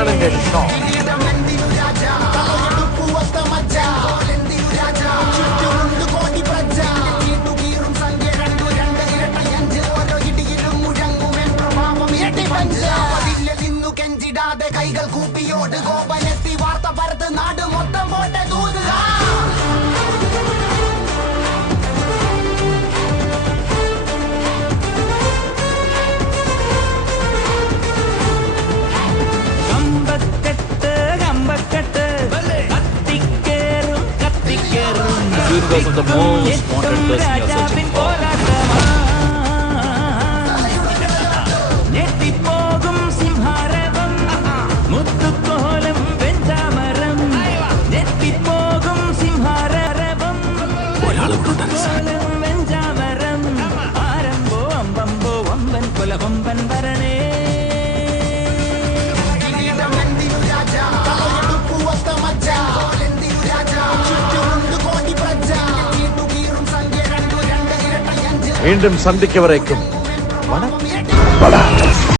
ഇതാണ് എന്റെ ഷോ. കൈകൾ കൂപ്പിയോട് ഗോപനെത്തി വാർത്ത പരത്ത് നാട് മൊത്തം പോട്ടെ ദൂത്. Universe of the most wanted person you're searching for. വീണ്ടും സന്ധിക്കവരേക്കും വണക്കം.